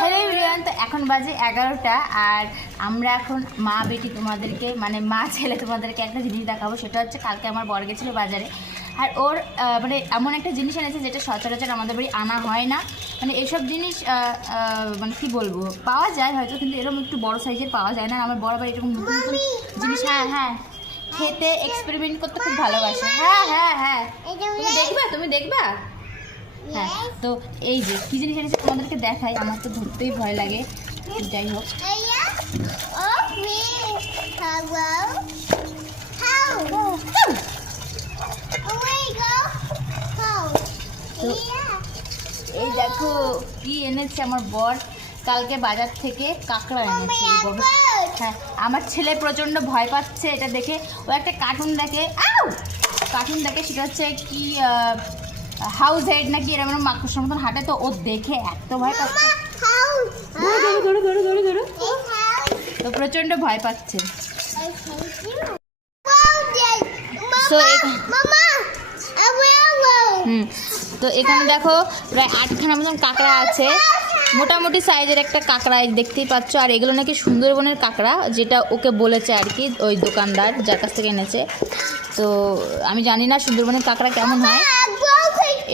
Hello everyone, তো এখন বাজে 11টা আর আমরা এখন মা বেটি তোমাদেরকে মানে মা ছেলে তোমাদেরকে একটা জিনিস দেখাবো। সেটা হচ্ছে কালকে আমার বর গেছিলো বাজারে আর ওর মানে এমন একটা জিনিস এনেছে যেটা সচরাচর আমাদের বাড়ি আনা হয় না। মানে এসব জিনিস মানে কী বলবো, পাওয়া যায় হয়তো, কিন্তু এরকম একটু বড় সাইজের পাওয়া যায় না। আমার বড় বাড়ি এরকম নতুন নতুন জিনিস হ্যাঁ খেতে এক্সপেরিমেন্ট করতে খুব ভালোবাসে। হ্যাঁ তুমি দেখবা হ্যাঁ। তো এই যে কী জিনিস এনেছে তোমাদেরকে দেখাই, আমার তো ধরতেই ভয় লাগে। যাই হোক, এই দেখো কি এনেছে আমার বর। কালকে বাজার থেকে কাঁকড়া এনেছে এই বড়। হ্যাঁ, আমার ছেলে প্রচণ্ড ভয় পাচ্ছে এটা দেখে। ও একটা কার্টুন দেখে, সেটা হচ্ছে কি হাউস হেড নাকি এরকম মাকড়সার মতন হাঁটে, তো ও দেখে এত ভয় পাচ্ছে, ধরো তো প্রচণ্ড ভয় পাচ্ছে। তো এখানে দেখো প্রায় 8খানা মতন কাঁকড়া আছে, মোটামুটি সাইজের একটা কাঁকড়া দেখতেই পাচ্ছ। আর এগুলো নাকি সুন্দরবনের কাঁকড়া, যেটা ওকে বলেছে আর কি ওই দোকানদার যার কাছ থেকে এনেছে। তো আমি জানি না সুন্দরবনের কাঁকড়া কেমন হয়,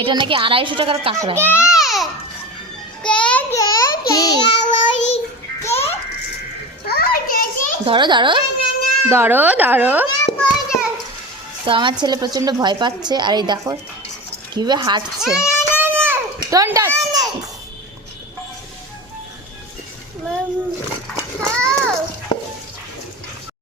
এটা নাকি 250 টাকার কাঁকড়া। ধরো তো আমার ছেলে প্রচণ্ড ভয় পাচ্ছে। আর এই দেখো কীভাবে হাঁটছে, ডোন্ট টাচ।